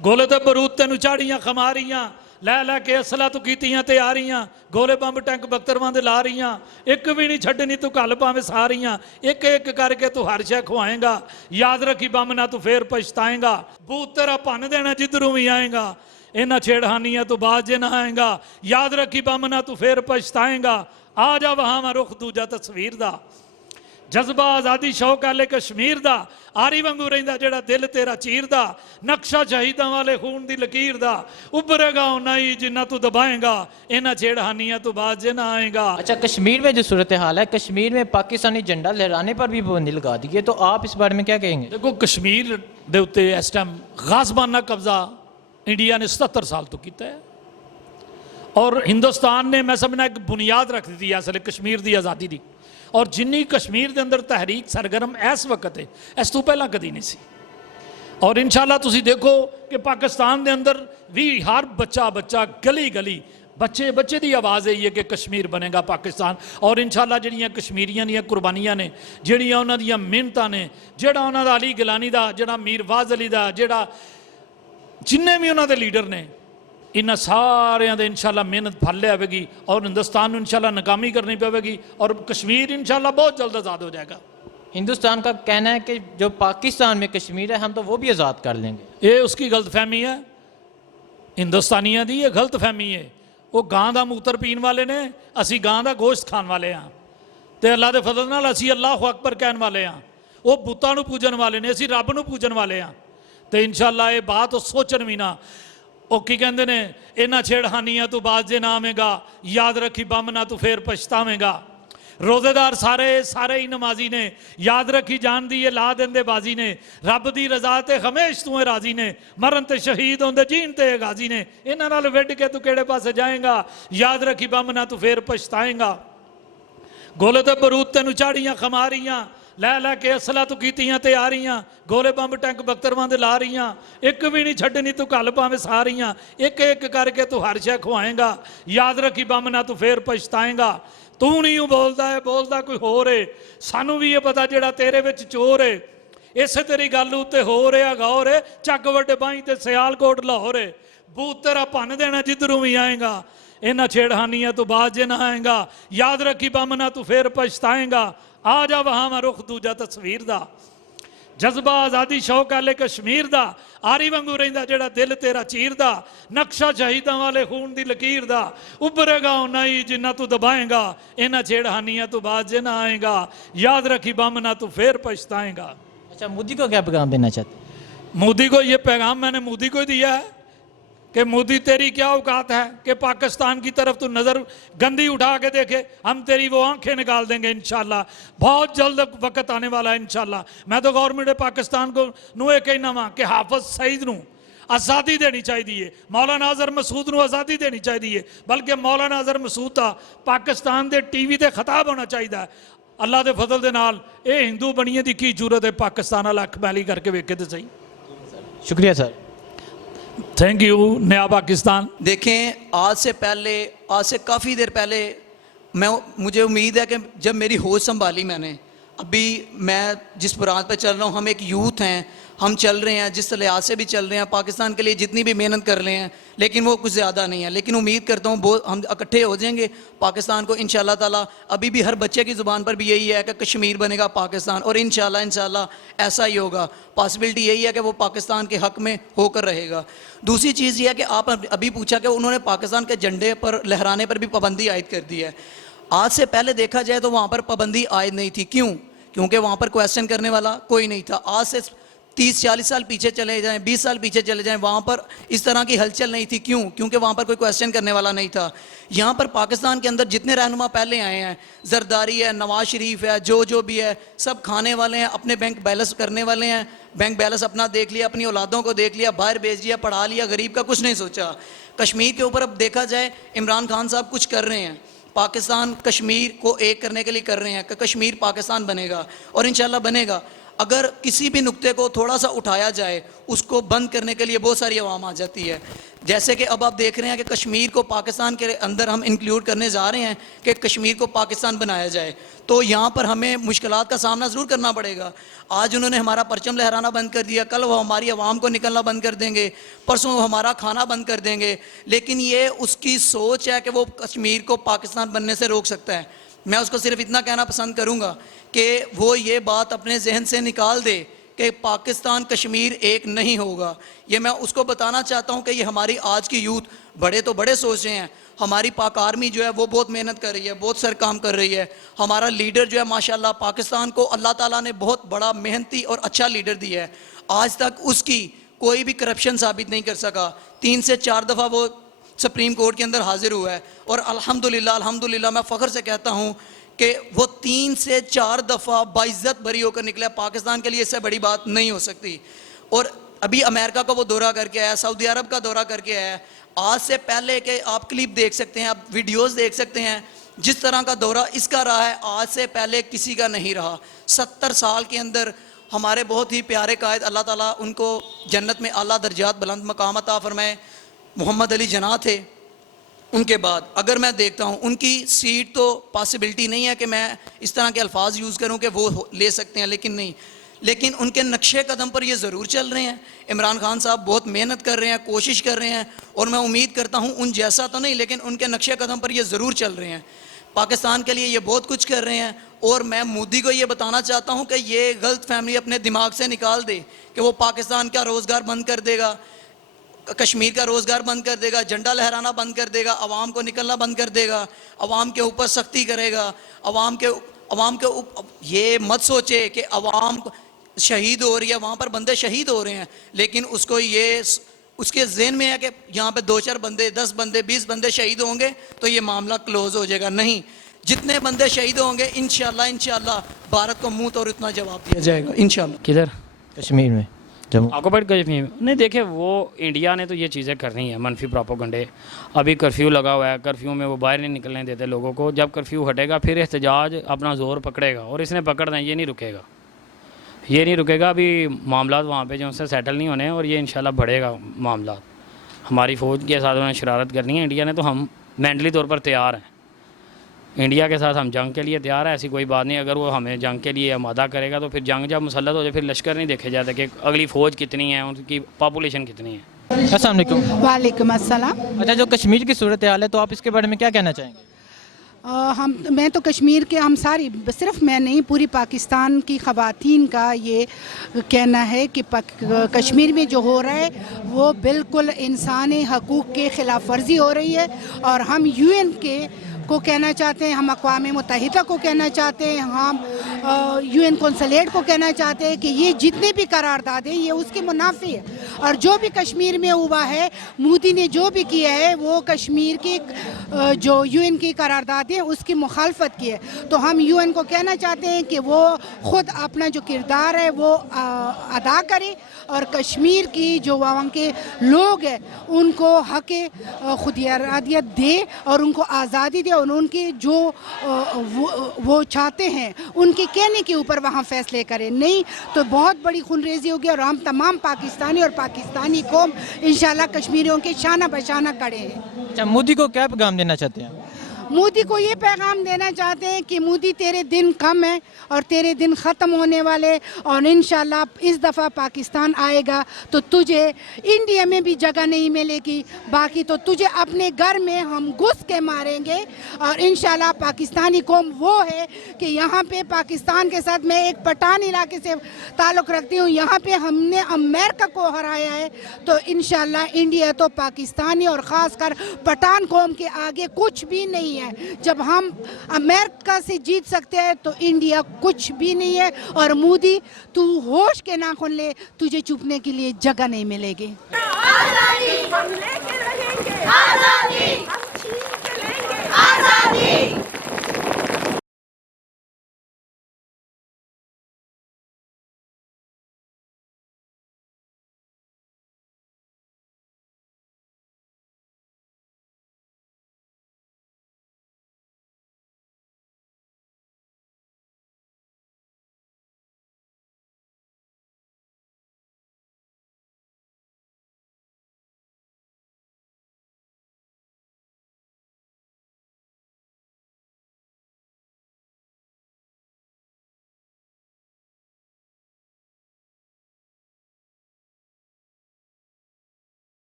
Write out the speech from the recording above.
गोले ते बरूद तेन झाड़ियां खमा रहीਆਂ लै लै के असला तू कीतियां तैयारियां गोले बंब टैंक बख्तरवां दे ला रहीਆਂ एक भी नहीं छड्डनी तू घल भावें सारियां एक एक करके तू हर शै खुआएगा याद रखी बम ना तू फिर पछताएगा बूत तेरा भन देना जिधरों भी आएगा इन्हां छेड़खानियां तू बाज जे ना आएगा याद रखी बम ना तू फिर पछताएगा आ जा वहां रुख दूजा तस्वीर दा जज्बा आज़ादी शौक आले कश्मीर दा आरी वांगू रहिंदा जेड़ा दिल तेरा चीरदा नक्शा शहीदां वाले खून दी लकीर दा उभरेगा उन्ना ही जिन्ना तू दबाएगा इन्हां छेड़खानियां तू बाज जे ना आएगा। अच्छा, कश्मीर में जो सूरत हाल है, कश्मीर में पाकिस्तानी झंडा लहराने पर भी पाबंदी लगा दी है, तो आप इस बारे में क्या कहेंगे? देखो कश्मीर दे उत्ते इस टाइम गाज़बाना कब्जा इंडिया ने 77 साल तो किया है और हिंदुस्तान ने मैं समझना एक बुनियाद रख दी है असल कश्मीर की आज़ादी की और जिन्नी कश्मीर के अंदर तहरीक सरगर्म इस वक्त है इस तो पहला कदी नहीं सी और इंशाल्लाह तुसी देखो कि पाकिस्तान के अंदर भी हर बच्चा बच्चा गली गली बच्चे बच्चे की आवाज़ यही है कि कश्मीर बनेगा पाकिस्तान और इंशाल्लाह जिहड़ियां कश्मीरियां दी कुर्बानियां ने जिहड़ियां उन्हां दियां मेहनतां ने जिहड़ा उन्हां दा अली गिलानी दा जिहड़ा मीर वाज अली दा जिहड़ा जिन्ने भी उन्हां दे लीडर ने इन्होंने सारिया दे इंशाल्लाह मेहनत फल लियावेगी और हिंदुस्तान इंशाल्लाह नाकामी करनी पवेगी और कश्मीर इंशाल्लाह बहुत जल्द आज़ाद हो जाएगा। हिंदुस्तान का कहना है कि जो पाकिस्तान में कश्मीर है हम तो वो भी आज़ाद कर लेंगे। ये उसकी गलत फहमी है, हिंदुस्तानियों की ये गलत फहमी है। वो गां का मूत्र पीन वाले ने, असी गां का गोश्त खान वाले हाँ तो अल्लाह के फजल नाल असी अल्लाह अकबर कहने वाले हाँ। वो बुतां नूं पूजन वाले ने, असी रब नूं पूजन वाले हाँ। तो इंशाल्लाह ये बात सोचन भी ना वो की कहते ने इन्हां छेड़खानियां तू बाज जे ना आवेगा याद रखी बम ना तू फिर पछतावेगा। रोजेदार सारे सारे ही नमाजी ने याद रखी जान दी ये ला देंदे बाजी ने रब दी रजा ते हमेश तू राजी ने मरन ते शहीद होंदे जीन ते गाजी ने इन्हां नाल विड के तू केड़े पासे जाएगा याद रखी बम ना तू फिर पछताएगा। गोले ते बरूद तेनू झाड़ियां खमा रहीਆਂ लै लै के असला तू कीतियां तैयारियां गोले बंब टैंक बख्तरवां दे ला रहीਆਂ एक भी नहीं छड्डनी तू घल भावें सारियां एक एक करके तू हर शै खुआएगा याद रखी बम ना तू फिर पछताएगा। तू नहीं बोलता है बोलता कोई होर है सानू भी ये पता जेड़ा तेरे विच चोर है इस तेरी गल उत्ते हो रहा गौर है चक वड्डे बाई ते सियालकोट लाहौर है बूत तेरा भन देना जिधरों भी आएगा इन्हां छेड़खानियां तू बाज जे ना आएगा याद रखी बम ना तू फिर पछताएगा। आ जा वहां रुख दूजा तस्वीर दा जज्बा आज़ादी शौक आले कश्मीर दा आरी वांगू रहिंदा जेड़ा दिल तेरा चीरदा नक्शा शहीदां वाले खून दी लकीर दा उभरेगा उन्ना ही जिन्ना तू दबाएगा इन्हां छेड़खानियां तू बाज जे ना आएगा याद रखी बम ना तू फिर पछताएगा। अच्छा, मोदी को क्या पैगाम देना चाहते? मोदी को ये पैगाम मैंने मोदी को दिया है कि मोदी तेरी क्या औकात है कि पाकिस्तान की तरफ तू नज़र गंदी उठा के देखे हम तेरी वो आंखें निकाल देंगे इंशाल्लाह बहुत जल्द वक्त आने वाला है इंशाल्लाह। मैं तो गवर्नमेंट पाकिस्तान को नू ये कहना वा कि हाफिज सईद नू आज़ादी देनी चाहिए मौलाना अजहर मसूद नू आज़ादी देनी चाहिए बल्कि मौलाना अजहर मसूद का पाकिस्तान के टीवी ते खिताब होना चाहिए। अल्लाह के फजल दे नाल ये हिंदू बनिए की जरूरत है पाकिस्तान वाला अख मैली करके वेखे तो सही। शुक्रिया सर, थैंक यू। नया पाकिस्तान देखें आज से काफ़ी देर पहले मुझे उम्मीद है कि जब मेरी होश संभाली मैंने अभी मैं जिस पुरान पे चल रहा हूँ हम एक यूथ हैं हम चल रहे हैं जिस लिहाज से भी चल रहे हैं पाकिस्तान के लिए जितनी भी मेहनत कर रहे हैं लेकिन वो कुछ ज़्यादा नहीं है लेकिन उम्मीद करता हूँ हम इकट्ठे हो जाएंगे पाकिस्तान को इंशाल्लाह ताला। अभी भी हर बच्चे की ज़ुबान पर भी यही है कि कश्मीर बनेगा पाकिस्तान और इंशाल्लाह ऐसा ही होगा। पॉसिबिलिटी यही है कि वो पाकिस्तान के हक़ में होकर रहेगा। दूसरी चीज़ ये है कि आप अभी पूछा कि उन्होंने पाकिस्तान के झंडे पर लहराने पर भी पाबंदी आयद कर दी है। आज से पहले देखा जाए तो वहाँ पर पाबंदी आयद नहीं थी। क्यों? क्योंकि वहाँ पर क्वेश्चन करने वाला कोई नहीं था। आज से 30-40 साल पीछे चले जाएं 20 साल पीछे चले जाएं वहाँ पर इस तरह की हलचल नहीं थी। क्यों? क्योंकि वहाँ पर कोई क्वेश्चन करने वाला नहीं था। यहाँ पर पाकिस्तान के अंदर जितने रहनुमा पहले आए हैं जरदारी है नवाज शरीफ है जो भी है सब खाने वाले हैं अपने बैंक बैलेंस करने वाले हैं। बैंक बैलेंस अपना देख लिया अपनी औलादों को देख लिया बाहर भेज दिया पढ़ा लिया गरीब का कुछ नहीं सोचा। कश्मीर के ऊपर अब देखा जाए इमरान खान साहब कुछ कर रहे हैं पाकिस्तान कश्मीर को एक करने के लिए कर रहे हैं कि कश्मीर पाकिस्तान बनेगा और इंशाल्लाह बनेगा। अगर किसी भी नुक्ते को थोड़ा सा उठाया जाए उसको बंद करने के लिए बहुत सारी आवाम आ जाती है। जैसे कि अब आप देख रहे हैं कि कश्मीर को पाकिस्तान के अंदर हम इंक्लूड करने जा रहे हैं कि कश्मीर को पाकिस्तान बनाया जाए, तो यहाँ पर हमें मुश्किलात का सामना ज़रूर करना पड़ेगा। आज उन्होंने हमारा परचम लहराना बंद कर दिया, कल वो हमारी आवाम को निकलना बंद कर देंगे, परसों वो हमारा खाना बंद कर देंगे, लेकिन ये उसकी सोच है कि वो कश्मीर को पाकिस्तान बनने से रोक सकता है। मैं उसको सिर्फ इतना कहना पसंद करूँगा कि वो ये बात अपने जहन से निकाल दे कि पाकिस्तान कश्मीर एक नहीं होगा। ये मैं उसको बताना चाहता हूँ कि ये हमारी आज की यूथ बड़े तो बड़े सोच रहे हैं। हमारी पाक आर्मी जो है वो बहुत मेहनत कर रही है, बहुत सर काम कर रही है। हमारा लीडर जो है माशाल्लाह, पाकिस्तान को अल्लाह ताला ने बहुत बड़ा मेहनती और अच्छा लीडर दिया है। आज तक उसकी कोई भी करप्शन साबित नहीं कर सका। 3 से 4 दफ़ा वो सुप्रीम कोर्ट के अंदर हाजिर हुआ है और अल्हम्दुलिल्लाह मैं फ़ख्र से कहता हूँ कि वो 3 से 4 दफ़ा बाइज़्ज़त बरी होकर निकला। पाकिस्तान के लिए इससे बड़ी बात नहीं हो सकती। और अभी अमेरिका का वो दौरा करके आया, सऊदी अरब का दौरा करके आया। आज से पहले के आप क्लिप देख सकते हैं, आप वीडियोस देख सकते हैं, जिस तरह का दौरा इसका रहा है आज से पहले किसी का नहीं रहा। 70 साल के अंदर हमारे बहुत ही प्यारे कायद, अल्लाह ताला उनको जन्नत में आला दर्जात बुलंद मकाम अता फरमाए, मोहम्मद अली जना थे। उनके बाद अगर मैं देखता हूँ उनकी सीट तो पॉसिबिलिटी नहीं है कि मैं इस तरह के अल्फाज यूज़ करूँ कि वो ले सकते हैं, लेकिन नहीं, लेकिन उनके नक्शे कदम पर ये ज़रूर चल रहे हैं। इमरान खान साहब बहुत मेहनत कर रहे हैं, कोशिश कर रहे हैं, और मैं उम्मीद करता हूँ उन जैसा तो नहीं, लेकिन उनके नक्शे कदम पर ये ज़रूर चल रहे हैं। पाकिस्तान के लिए ये बहुत कुछ कर रहे हैं। और मैं मोदी को ये बताना चाहता हूँ कि ये गलत फहमी अपने दिमाग से निकाल दे कि वो पाकिस्तान का रोज़गार बंद कर देगा, कश्मीर का रोज़गार बंद कर देगा, झंडा लहराना बंद कर देगा, अवाम को निकलना बंद कर देगा, अवाम के ऊपर सख्ती करेगा, अवाम के ये मत सोचे कि अवाम शहीद हो रही है, वहाँ पर बंदे शहीद हो रहे हैं, लेकिन उसको ये उसके ज़हन में है कि यहाँ पे 2-4 बंदे, 10 बंदे, 20 बंदे शहीद होंगे तो ये मामला क्लोज हो जाएगा। नहीं, जितने बंदे शहीद होंगे इंशाल्लाह भारत को मुँह तोड़ इतना जवाब दिया जाएगा इंशाल्लाह। किधर? कश्मीर में, जम्मू। ऑक्युपाइड कश्मीर में नहीं। देखिए, वो इंडिया ने तो ये चीज़ें करनी है, मनफी प्रोपोगंडे। अभी कर्फ्यू लगा हुआ है, कर्फ्यू में वो बाहर नहीं निकलने देते लोगों को। जब कर्फ्यू हटेगा फिर एहतजाज अपना ज़ोर पकड़ेगा, और इसने पकड़ना है, ये नहीं रुकेगा। अभी मामला वहाँ पे जो उनसे सेटल नहीं होने, और ये इंशाल्लाह बढ़ेगा मामला। हमारी फ़ौज के साथ उन्हें शरारत करनी है इंडिया ने, तो हम मेंटली तौर पर तैयार हैं। इंडिया के साथ हम जंग के लिए तैयार है, ऐसी कोई बात नहीं। अगर वो हमें जंग के लिए आमादा करेगा तो फिर जंग जब मुसल्लत हो जाए फिर लश्कर नहीं देखे जाते कि अगली फ़ौज कितनी है, उनकी पॉपुलेशन कितनी है। अस्सलाम वालेकुम। वालेकुम अस्सलाम। अच्छा, जो कश्मीर की सूरत हाल है तो आप इसके बारे में क्या कहना चाहेंगे? मैं तो कश्मीर के, हम सारी, सिर्फ मैं नहीं, पूरी पाकिस्तान की ख़वातीन का ये कहना है कि कश्मीर में जो हो रहा है वो बिल्कुल इंसानी हकूक़ के ख़िलाफ़ वर्जी हो रही है। और हम UN को कहना चाहते हैं, हम अक़वाम मुत्तहिदा को कहना चाहते हैं, हम UN कौंसलेट को कहना चाहते हैं कि ये जितने भी करारदादें ये उसके मुनाफी है। और जो भी कश्मीर में हुआ है, मोदी ने जो भी किया है वो कश्मीर की जो UN की करारदादें उसकी मुखालफत की है। तो हम UN को कहना चाहते हैं कि वो ख़ुद अपना जो किरदार है वो अदा करे, और कश्मीर की जो वहाँ के लोग हैं उनको हक़ खुदियारादियत दे और उनको आज़ादी दे, और उनके जो वो चाहते हैं उनके कहने के ऊपर वहाँ फ़ैसले करें। नहीं तो बहुत बड़ी खूनरेज़ी होगी, और हम तमाम पाकिस्तानी और पाकिस्तानी कौम इंशाल्लाह कश्मीरियों के शाना बशाना खड़े हैं। अच्छा, मोदी को क्या पैगाम देना चाहते हैं? मोदी को ये पैगाम देना चाहते हैं कि मोदी, तेरे दिन कम है और तेरे दिन ख़त्म होने वाले, और इंशाल्लाह इस दफ़ा पाकिस्तान आएगा तो तुझे इंडिया में भी जगह नहीं मिलेगी, बाकी तो तुझे अपने घर में हम घुस के मारेंगे। और इंशाल्लाह पाकिस्तानी कौम वो है कि यहाँ पे पाकिस्तान के साथ, मैं एक पठान इलाके से ताल्लुक़ रखती हूँ, यहाँ पे हमने अमेरिका को हराया है, तो इंशाल्लाह इंडिया तो पाकिस्तानी और ख़ासकर पठान कौम के आगे कुछ भी नहीं है। जब हम अमेरिका से जीत सकते हैं तो इंडिया कुछ भी नहीं है। और मोदी, तू होश के नाखून ले, तुझे चुपने के लिए जगह नहीं मिलेगी। आज़ादी हम लेके रहेंगे, आज़ादी हम छीन के लेंगे, आज़ादी।